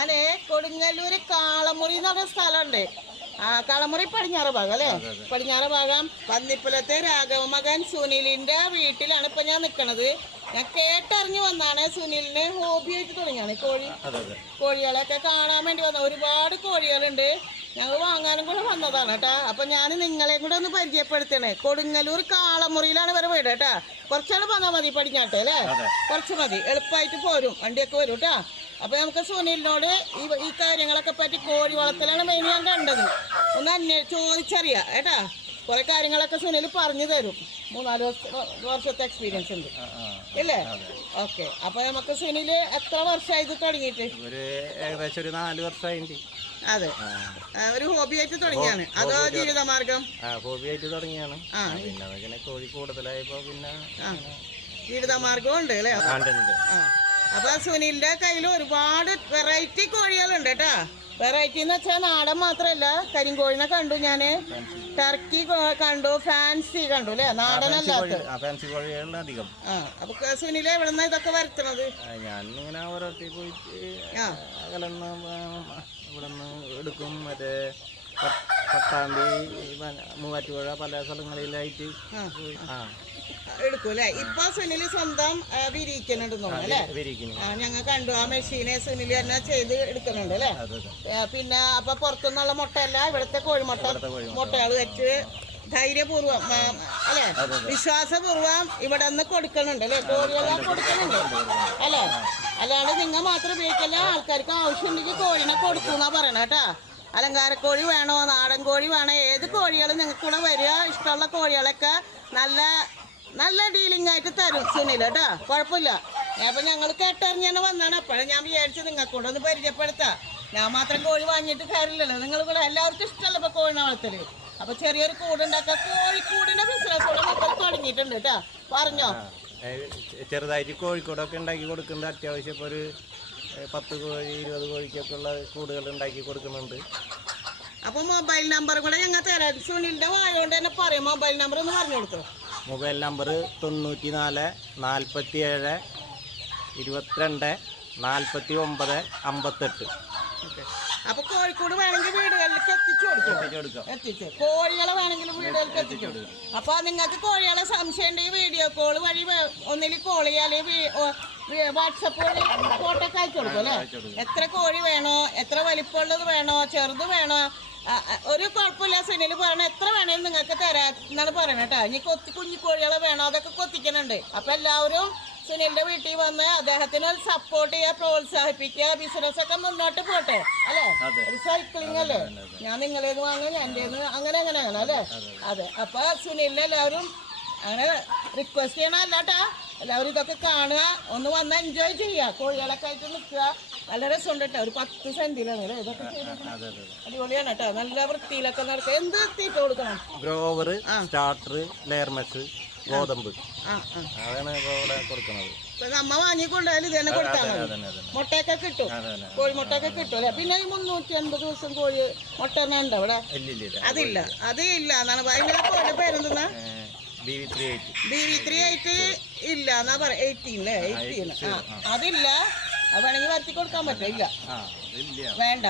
ഞാനേ കൊടുങ്ങല്ലൂര് കാളമുറി എന്ന് പറഞ്ഞ സ്ഥലമുണ്ട്. കളമുറി പടിഞ്ഞാറ് ഭാഗം അല്ലേ? പടിഞ്ഞാറ് ഭാഗം പന്നിപ്പുലത്തെ രാഘവ മകൻ സുനിലിന്റെ വീട്ടിലാണ് ഇപ്പൊ ഞാൻ നിക്കണത്. ഞാൻ കേട്ടറിഞ്ഞു വന്നാണ്. സുനിലിന് ഹോബിയായിട്ട് തുടങ്ങിയാണ് കോഴികളൊക്കെ കാണാൻ വേണ്ടി വന്ന. ഒരുപാട് കോഴികളുണ്ട്. ഞങ്ങൾ വാങ്ങാനും കൂടെ വന്നതാണ് കേട്ടാ. അപ്പൊ ഞാൻ നിങ്ങളെയും കൂടെ ഒന്ന് പരിചയപ്പെടുത്തണേ. കൊടുങ്ങല്ലൂർ കാളമുറിയിലാണ് ഇവരെ വീട് കേട്ടാ. കുറച്ചാണ് വന്നാൽ മതി പടിഞ്ഞാട്ടെ അല്ലേ? കുറച്ച് മതി, എളുപ്പമായിട്ട് പോരും, വണ്ടിയൊക്കെ വരും കേട്ടാ. അപ്പൊ നമുക്ക് സുനിലിനോട് ഈ കാര്യങ്ങളൊക്കെ പറ്റി, കോഴി വളർത്തലാണ് മെയിൻ ഞാൻ കണ്ടത്, ഒന്ന് ചോദിച്ചറിയാം കേട്ടാ. കുറെ കാര്യങ്ങളൊക്കെ സുനിൽ പറഞ്ഞു തരും. 3-4 വർഷത്തെ എക്സ്പീരിയൻസ് ഉണ്ട് ഇല്ലേ? ഓക്കെ. അപ്പൊ നമുക്ക് സുനില് എത്ര വർഷമായി ഇത് തുടങ്ങിയിട്ട്? ഏകദേശം ഒരു 4 വർഷമായി. അതെ, ഒരു ഹോബിയായിട്ട് തുടങ്ങിയാണ് അതോ ജീവിതമാർഗം? ഹോബിയായിട്ട് തുടങ്ങിയാണ്. പിന്നെ കോഴി കൂടുതലായപ്പോ പിന്നെ ജീവിതമാർഗം ഉണ്ട് അല്ലേ? അപ്പൊ സുനിലിന്റെ കയ്യിൽ ഒരുപാട് വെറൈറ്റി കോഴികളുണ്ട് കേട്ടാ. വെറൈറ്റി എന്ന് വെച്ചാൽ നാടൻ മാത്രല്ല, കരിങ്കോഴിനെ കണ്ടു ഞാന്, ടർക്കി കണ്ടു, ഫാൻസി കണ്ടു അല്ലേ? നാടനല്ലാത്ത അധികം. അപ്പൊ സുനില് എവിടെന്നാ ഇതൊക്കെ വരുത്തണത്? ഞാനിങ്ങനെ ഓരോരുത്തർ പോയിട്ട് ഇവിടുന്ന് എടുക്കും. മറ്റേ പട്ടാമ്പി, മൂവാറ്റുപുഴ, പല സ്ഥലങ്ങളിലായിട്ട് എടുക്കൂല്ലേ? ഇപ്പൊ സുനില് സ്വന്തം വിരിയിക്കുന്നുണ്ടെന്ന് തോന്നുന്നു അല്ലേ? ഞങ്ങൾ കണ്ടു ആ മെഷീനെ സുനില് തന്നെ ചെയ്ത് എടുക്കുന്നുണ്ട് അല്ലേ? പിന്നെ അപ്പൊ പുറത്തുനിന്നുള്ള മുട്ടയല്ല, ഇവിടുത്തെ മുട്ടകൾ വെച്ച് ധൈര്യപൂർവ്വം അല്ലെ, വിശ്വാസപൂർവ്വം ഇവിടെ നിന്ന് കൊടുക്കണുണ്ട് അല്ലെ? കോഴികളെ കൊടുക്കുന്നുണ്ട് അല്ലെ? അല്ലാണ്ട് നിങ്ങൾ മാത്രം ഉപയോഗിക്കല്ല, ആൾക്കാർക്ക് ആവശ്യമുണ്ടെങ്കിൽ കോഴിനെ കൊടുക്കൂന്നാ പറയണ കേട്ടാ. അലങ്കാരക്കോഴി വേണോ, നാടൻ കോഴി വേണോ, ഏത് കോഴികളും നിങ്ങൾക്ക് കൂടെ വരിക. ഇഷ്ടമുള്ള കോഴികളൊക്കെ നല്ല ഡീലിംഗ് ആയിട്ട് തരും സുനിൽ കേട്ടോ, കുഴപ്പമില്ല. അപ്പൊ ഞങ്ങൾ കേട്ടറിഞ്ഞ് തന്നെ വന്നാണ്. അപ്പോഴും ഞാൻ വിചാരിച്ചു നിങ്ങൾക്ക് കൂടെ ഒന്ന് പരിചയപ്പെടുത്താം. ഞാൻ മാത്രം കോഴി വാങ്ങിയിട്ട് കാര്യമില്ലല്ലോ, നിങ്ങൾ കൂടെ എല്ലാവർക്കും ഇഷ്ടമല്ല ഇപ്പൊ കോഴിനെ വളർത്തല്. അപ്പൊ ചെറിയൊരു കൂടുണ്ടാക്കുക, കോഴിക്കൂടിന്റെ ബിസിനസ് കൂടെ മക്കൾ തുടങ്ങിയിട്ടുണ്ട് കേട്ടോ. പറഞ്ഞോ. ചെറുതായിട്ട് കോഴിക്കൂടൊക്കെ ഉണ്ടാക്കി കൊടുക്കുന്നുണ്ട്. അത്യാവശ്യം ഇപ്പോൾ ഒരു 10 കോഴി 20 കോഴിക്കൊക്കെ ഉള്ള കൂടുകൾ ഉണ്ടാക്കി കൊടുക്കുന്നുണ്ട്. അപ്പൊ മൊബൈൽ നമ്പർ കൂടെ ഞങ്ങൾ തരാം. സുനിലിന്റെ വായോണ്ട് തന്നെ പറയും. മൊബൈൽ നമ്പർ ഒന്ന് പറഞ്ഞു കൊടുത്തു. Mobile number 94 47 22 49 58. അപ്പൊ കോഴിക്കോട് വേണമെങ്കിൽ വീടുകളിലേക്ക് എത്തിച്ചു കോഴികളെ വേണമെങ്കിൽ വീടുകളിലേക്ക് എത്തിച്ചു. അപ്പൊ നിങ്ങൾക്ക് കോഴികളെ സംശയം ഉണ്ടെങ്കിൽ വീഡിയോ കോൾ വഴി ഒന്നിൽ കോൾ ചെയ്യാം, അല്ലെങ്കിൽ വാട്സപ്പ് വഴി ഫോട്ടോ ഒക്കെ അയച്ചു കൊടുക്കും അല്ലേ? എത്ര കോഴി വേണോ, എത്ര വലിപ്പമുള്ളത് വേണോ, ചെറുത് വേണോ, ഒരു കുഴപ്പമില്ല. സുനിൽ പറയണ എത്ര വേണേലും നിങ്ങൾക്ക് തരാം എന്നാണ് പറയണ കേട്ടോ. ഇനി കുഞ്ഞു കോഴികളെ വേണോ, അതൊക്കെ കൊത്തിക്കുന്നുണ്ട്. അപ്പൊ എല്ലാവരും സുനിലിന്റെ വീട്ടിൽ വന്ന് അദ്ദേഹത്തിന് ഒരു സപ്പോർട്ട് ചെയ്യുക, പ്രോത്സാഹിപ്പിക്കുക. ബിസിനസ് ഒക്കെ മുന്നോട്ട് പോട്ടെ അല്ലെ? ഒരു സൈക്ലിംഗ് അല്ലേ? ഞാൻ നിങ്ങളേന്ന് വാങ്ങും, എന്റേന്ന് അങ്ങനെ അല്ലേ? അതെ. അപ്പൊ സുനിലിനെ എല്ലാവരും അങ്ങനെ റിക്വസ്റ്റ് ചെയ്യണം അല്ലാട്ടാ. എല്ലാവരും ഇതൊക്കെ കാണുക, ഒന്ന് വന്ന് എൻജോയ് ചെയ്യുക, കോഴികളൊക്കെ ആയിട്ട് നിൽക്കുക. നല്ല രസമുണ്ട് കേട്ടോ. ഒരു 10 സെന്റിലാണ് അല്ലേ ഇതൊക്കെ? അടിപൊളിയാണ് കേട്ടോ. നല്ല വൃത്തിയിലൊക്കെ നടക്കുക. എന്ത് തീറ്റ കൊടുക്കണം? ഗ്രോവർ, സ്റ്റാർട്ടർ, ലെയർ മെഷ്, ഗോതമ്പ്, അതാണ് ഇവിടെ കൊടുക്കുന്നത്. നമ്മ വാങ്ങിക്കൊണ്ടായാലും ഇത് തന്നെ കൊടുത്താൽ മതി. മുട്ടയൊക്കെ കിട്ടും, കോഴിമുട്ടയൊക്കെ കിട്ടും അല്ലെ? പിന്നെ ഈ 350 ദിവസം കോഴി മുട്ട തന്നെ ഉണ്ടോ ഇവിടെ? അതില്ല എന്നാണ് ഭയങ്കര. കോഴിയുടെ പേരെന്തെന്നാ? BV3 ഇല്ല എന്നാ പറയാ. 18 അതില്ല. അത് വേണമെങ്കിൽ വരുത്തി കൊടുക്കാൻ പറ്റില്ല. വേണ്ട.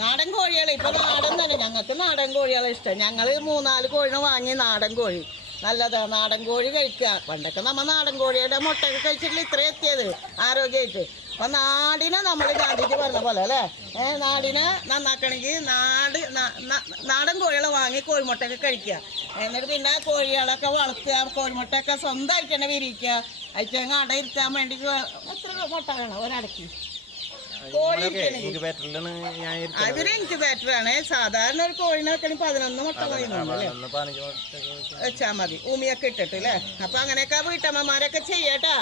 നാടൻ കോഴികളെ ഇപ്പൊ നാടൻ തന്നെ. ഞങ്ങൾക്ക് നാടൻ കോഴികളെ ഇഷ്ടം. ഞങ്ങൾ 3-4 കോഴിനെ വാങ്ങി. നാടൻ കോഴി നല്ലതാ. നാടൻ കോഴി കഴിക്കുക. പണ്ടൊക്കെ നമ്മ നാടൻ കോഴിയുടെ മുട്ടയൊക്കെ കഴിച്ചിട്ടില്ല ഇത്ര എത്തിയത് ആരോഗ്യമായിട്ട്. അപ്പൊ നാടിനെ നമ്മൾ ഗാന്ധിജി പറഞ്ഞ പോലെ അല്ലേ, നാടിനെ നന്നാക്കണമെങ്കിൽ നാടൻ കോഴികളെ വാങ്ങി കോഴിമുട്ടയൊക്കെ കഴിക്കുക. എന്നിട്ട് പിന്നെ കോഴികളൊക്കെ വളർത്തുക, കോഴിമുട്ടയൊക്കെ സ്വന്തമായിട്ട് തന്നെ വിരിയിക്കുക. അയച്ചങ്ങ് അട ഇരുത്താൻ വേണ്ടി എത്ര മുട്ട വേണം ഒരടക്കി? അതൊരു ഇൻക്യുബേറ്ററാണ്. സാധാരണ ഒരു കോഴിനെ വെക്കണമെങ്കിൽ 11 മുട്ട വെച്ചാൽ മതി, ഊമിയൊക്കെ ഇട്ടിട്ട് അല്ലേ? അപ്പൊ അങ്ങനെയൊക്കെ വീട്ടമ്മമാരൊക്കെ ചെയ്യട്ടാ.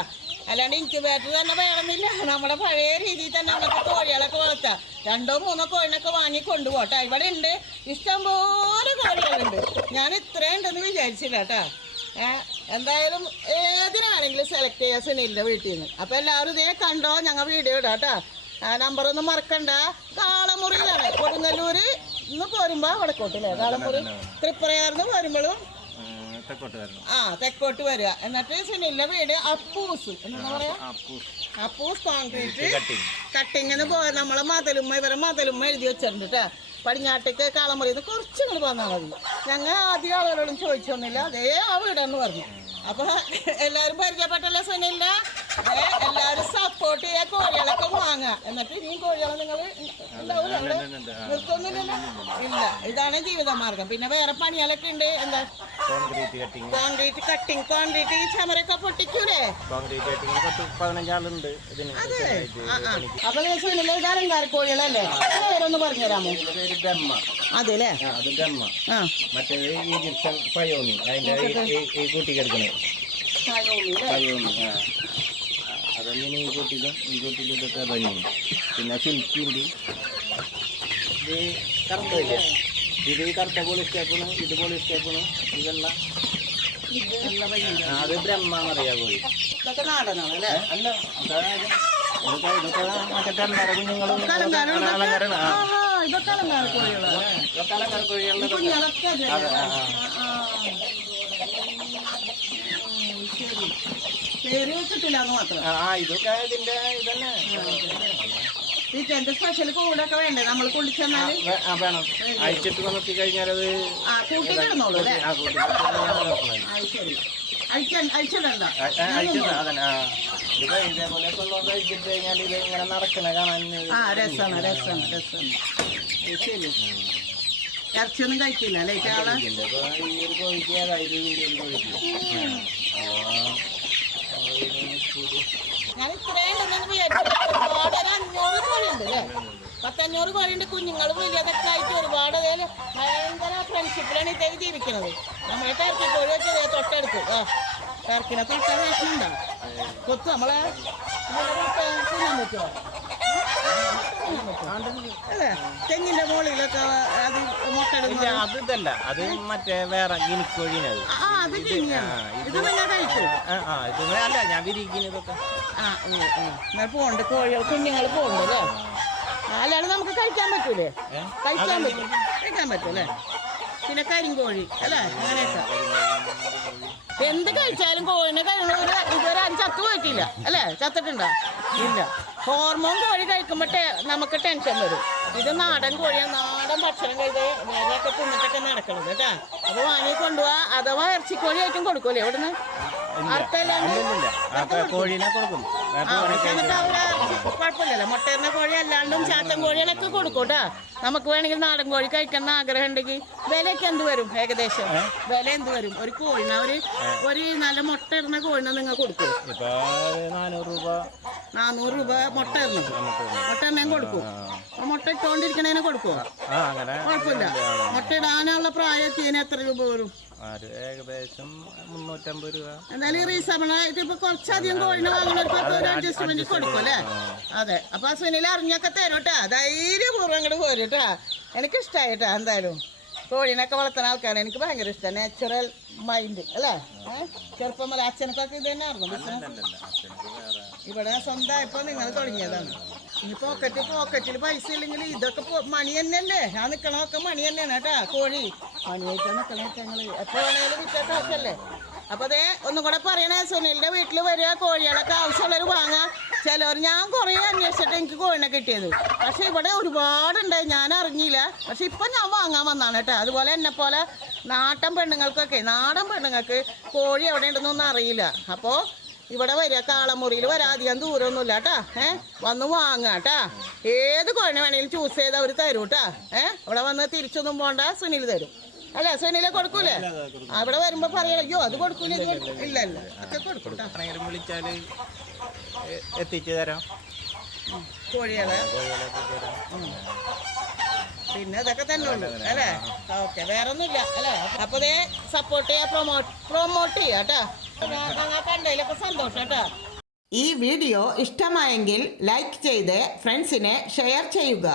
അല്ലാണ്ട് ഇൻക്യുബേറ്റർ തന്നെ വേണമെന്നില്ല. നമ്മുടെ പഴയ രീതിയിൽ തന്നെ നമുക്ക് കോഴികളൊക്കെ വളർത്താം. 2-3 കോഴിനൊക്കെ വാങ്ങി കൊണ്ടുപോട്ടെ. ഇവിടെ ഉണ്ട് ഇഷ്ടംപോലെ കോഴികളുണ്ട്. ഞാൻ ഇത്രയും ഉണ്ടെന്ന് വിചാരിച്ചില്ല കേട്ടാ. എന്തായാലും ഏതിനാണെങ്കിലും സെലക്ട് ചെയ്യാം സുനിലിന്റെ വീട്ടിൽ നിന്ന്. അപ്പൊ എല്ലാവരും ഇതേ കണ്ടോ, ഞങ്ങൾ വീഡിയോ ഇടാം കേട്ടാ. നമ്പറൊന്നും മറക്കണ്ട. കാളമുറിയിലാണ്. കൊടുങ്ങല്ലൂര് ഇന്ന് പോരുമ്പോ വടക്കോട്ടില്ലേ? കാളമുറി തൃപ്രയാർന്ന് പോരുമ്പോഴും തെക്കോട്ട് വരിക. എന്നിട്ട് സുനിലിന്റെ വീട് അപ്പൂസ് എന്താ പറയാ, അപ്പൂസ് കോൺക്രീറ്റ് കട്ടിങ്ങിന് പോയ നമ്മളെ മതിലുമ്മ ഇവരെ മതിലുമ്മ എഴുതി വെച്ചിട്ടുണ്ട് കേട്ടോ. പടിഞ്ഞാട്ടേക്ക് കാളമുറി കുറച്ചിങ്ങോട്ട് വന്നാൽ മതി. ഞങ്ങൾ ആദ്യം ആളുകളോടും ചോദിച്ചൊന്നുമില്ല, അതേ ആ വീടെന്ന് പറഞ്ഞു. അപ്പൊ എല്ലാരും പരിചയപ്പെട്ടല്ലേ സുനിലിനെ? എല്ലാരും സപ്പോർട്ട് ചെയ്യാ, കോഴികളൊക്കെ വാങ്ങുക. എന്നിട്ട് ഇനിയും കോഴികളെ നിങ്ങൾ ഉണ്ടാവില്ല, നിർത്തുന്നില്ലല്ലോ. ഇല്ല, ഇതാണ് ജീവിതമാർഗം. പിന്നെ വേറെ പണികളൊക്കെ ഉണ്ട്. എന്താ കോൺക്രീറ്റ് കട്ടിങ്, കോൺക്രീറ്റ് ഈ ചമരൊക്കെ പൊട്ടിക്കൂലേ? അതെ. അപ്പൊ സുനിൽ ഇത് അലങ്കാര കോഴികളല്ലേ? പേരൊന്ന് പറഞ്ഞുതരാമോ? അതെല്ലേ? അതങ്ങനെ ഈ കൂട്ടിലും ഇതൊക്കെ തന്നെയാണ്. പിന്നെ സിൽക്കിൻ്റെ ഇത് കറുത്തില്ല, ഇത് കറുത്ത പോളിഷ് ടേപ്പാണ്, ഇത് പോളിഷ് ടേപ്പാണ്. ഇതെല്ലാം അത് ബ്രഹ്മാന്നറിയാ പോയി. ഇതൊക്കെ നാടനാണല്ലേ? അല്ല, ഇതൊക്കെ മറ്റേ തെന്മര കുഞ്ഞുങ്ങളും അലങ്കാര പേര് വെച്ചിട്ടില്ല എന്ന് മാത്രം. ഇതൊക്കെ ഇതിന്റെ ഇതന്നെ. എന്റെ സ്പെഷ്യൽ കൂടൊക്കെ വേണ്ടേ നമ്മൾ കൊണ്ടുചെന്നാല്? വേണം. അയച്ചിട്ട് വന്നെത്തി കഴിഞ്ഞാൽ അത് കൂട്ടി കിടന്നോളൂ അല്ലേ? അയച്ചിടണ്ട. അതന്നെ. ഇതേപോലെയൊക്കെ ഉള്ളത് അയച്ചിട്ട് കഴിഞ്ഞാൽ ഇത് ഇങ്ങനെ നടക്കണ കാണാൻ രസമാണ്. ശരി, ഇറച്ചിയൊന്നും കഴിക്കില്ല അല്ലേ? ഈ ഒരു കോഴിക്ക് 1000 കോഴിക്ക് ഞാൻ ഇത്രയും ഒരുപാട് 500 കോഴിയുണ്ട് അല്ലേ? 500 കോഴിയുണ്ട്. കുഞ്ഞുങ്ങൾ വലിയതൊക്കെ ആയിട്ട് ഒരുപാട് ഭയങ്കര ഫ്രണ്ട്ഷിപ്പിലാണ് ഇതേ ജീവിക്കുന്നത്. നമ്മളെ ടർക്കി കോഴി വെച്ചത് തൊട്ടടുത്ത്. ടർക്കിനെ തൊട്ട വേഷമുണ്ടോ? കൊത്തു നമ്മളെ തിന്നാൻ പറ്റുമോ? അല്ലേ? തെങ്ങിന്റെ മുകളിലൊക്കെ അത് മുട്ട അതല്ല, അത് മറ്റേ വേറെ ഗിനിക്കോഴിനത്. അത് ഇത് നിങ്ങൾ കഴിക്കും? അല്ല, ഞാൻ വിരിക്കുന്നതൊക്കെ പോണ്ട് കോഴികൾ കുഞ്ഞുങ്ങൾ പോണ്ട് അല്ലേ? അല്ലാതെ നമുക്ക് കഴിക്കാൻ പറ്റൂലേ? കഴിക്കാൻ പറ്റൂല്ലേ? പിന്നെ കരിങ്കോഴി അല്ലേ? അങ്ങനെയൊക്കെ എന്ത് കഴിച്ചാലും കോഴിനെ കഴിയുന്ന ഇതുവരെ ചത്തു പോയിട്ടില്ല അല്ലേ? ചത്തിട്ടുണ്ടോ? ഇല്ല. ഹോർമോൺ കോഴി കഴിക്കുമ്പോൾ നമുക്ക് ടെൻഷൻ വരും. ഇത് നാടൻ കോഴിയാണ്. നാടൻ ഭക്ഷണം കഴിച്ച് വേറെയൊക്കെ തിന്നിട്ടൊക്കെ നടക്കണത് കേട്ടാ. അപ്പൊ വാങ്ങി കൊണ്ടുപോവാ. അഥവാ ഇറച്ചിക്കോഴി ആയിട്ടും കൊടുക്കൂലേ ഇവിടുന്ന്? കുഴപ്പമില്ലല്ലോ. മുട്ടയിരുന്ന കോഴി അല്ലാണ്ടും ചാത്തൻ കോഴികളൊക്കെ കൊടുക്കൂട്ടാ. നമുക്ക് വേണമെങ്കിൽ നാടൻ കോഴി കഴിക്കുന്ന ആഗ്രഹം ഉണ്ടെങ്കിൽ വിലയൊക്കെ എന്ത് വരും? ഏകദേശം വില എന്ത് വരും? ഒരു കോഴിന ഒരു നല്ല മുട്ട ഇടുന്ന കോഴിനെ നിങ്ങൾ കൊടുക്കും? 400 രൂപ മുട്ട ഇടുന്നത്. മുട്ട എണ്ണയും കൊടുക്കും. മുട്ട ഇട്ടുകൊണ്ടിരിക്കണേനെ കൊടുക്കുമോ? കുഴപ്പമില്ല. മുട്ട ഇടാനുള്ള പ്രായത്തിന് എത്ര രൂപ വരും? ഏകദേശം 350 രൂപ. എന്തായാലും റീസണബിൾ ആയിട്ട് ഇപ്പൊ കുറച്ചധികം കോഴിനെ വാങ്ങുന്നവർക്ക് ഒരു അഡ്ജസ്റ്റ്മെന്റ് കൊടുക്കും അല്ലേ? അതെ. അപ്പൊ സുനിൽ അറിഞ്ഞൊക്കെ തരൂട്ടാ. ധൈര്യപൂർവ്വം ഇങ്ങോട്ട് പോരൂട്ടാ. എനിക്കിഷ്ടമായിട്ടാ. എന്തായാലും കോഴിനൊക്കെ വളർത്തുന്ന ആൾക്കാരെ എനിക്ക് ഭയങ്കര ഇഷ്ടമാണ്. നാച്ചുറൽ മൈൻഡ് അല്ലേ? ചെറുപ്പം മുതൽ അച്ഛനക്കൊക്കെ ഇത് തന്നെ ആയിരുന്നു ബിസിനസ്. ഇവിടെ സ്വന്തമായപ്പോൾ നിങ്ങൾ തുടങ്ങിയതാണ്. ഇനി പോക്കറ്റിൽ പൈസ ഇല്ലെങ്കിൽ ഇതൊക്കെ മണി തന്നെയല്ലേ? ആ നിൽക്കണമൊക്കെ മണി തന്നെയാണ് കേട്ടാ. കോഴി മണിയായിട്ട് നിൽക്കണൊക്കെ ഞങ്ങൾ എപ്പോൾ വേണേലും വിറ്റാ കാശല്ലേ? അപ്പോൾ അതേ ഒന്നും കൂടെ പറയണേ, സുനിലിൻ്റെ വീട്ടിൽ വരിക, കോഴികളൊക്കെ ആവശ്യമുള്ളവർ വാങ്ങാം. ചിലവർ ഞാൻ കുറേ അന്വേഷിച്ചിട്ട് എനിക്ക് കോഴിനെ കിട്ടിയത്. പക്ഷേ ഇവിടെ ഒരുപാടുണ്ട്, ഞാൻ അറിഞ്ഞില്ല. പക്ഷെ ഇപ്പം ഞാൻ വാങ്ങാൻ വന്നതാണ് കേട്ടോ. അതുപോലെ എന്നെപ്പോലെ നാടൻ പെണ്ണുങ്ങൾക്ക് കോഴി എവിടെ ഉണ്ടെന്നൊന്നും അറിയില്ല. അപ്പോൾ ഇവിടെ വരിക, കാളമുറിയിൽ വരാൻ അധികം ദൂരമൊന്നുമില്ല കേട്ടാ. വന്ന് വാങ്ങുക കേട്ടാ. ഏത് കോഴിനെ വേണമെങ്കിലും ചൂസ് ചെയ്ത് അവർ തരും കേട്ടാ. ഇവിടെ വന്ന് തിരിച്ചൊന്നും പോകണ്ട, സുനിൽ തരും അല്ലേ? സുനിലെ കൊടുക്കൂലേ? അവിടെ വരുമ്പോ പറയാം, അയ്യോ അത് കൊടുക്കൂല, ഇല്ല ഒക്കെ കൊടുക്കും. വിളിച്ചാല് എത്തിച്ചു തരാം കോഴികളെ. പിന്നെ ഇതൊക്കെ തന്നെ ഉള്ളു അല്ലേ? ഓക്കെ, വേറെ ഒന്നുമില്ല അല്ലേ? അപ്പൊ ഇതേ സപ്പോർട്ട് ചെയ്യാ, പ്രൊമോട്ട് ചെയ്യാ കേട്ടാ. കണ്ടതിലൊക്കെ സന്തോഷം കേട്ടാ. ഈ വീഡിയോ ഇഷ്ടമായെങ്കിൽ ലൈക്ക് ചെയ്ത് ഫ്രണ്ട്സിനെ ഷെയർ ചെയ്യുക.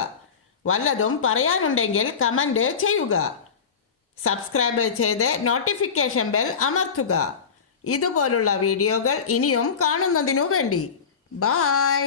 വല്ലതും പറയാനുണ്ടെങ്കിൽ കമന്റ് ചെയ്യുക. സബ്സ്ക്രൈബ് ചെയ്ത് നോട്ടിഫിക്കേഷൻ ബെൽ അമർത്തുക. ഇതുപോലുള്ള വീഡിയോകൾ ഇനിയും കാണുന്നതിനു വേണ്ടി. ബൈ.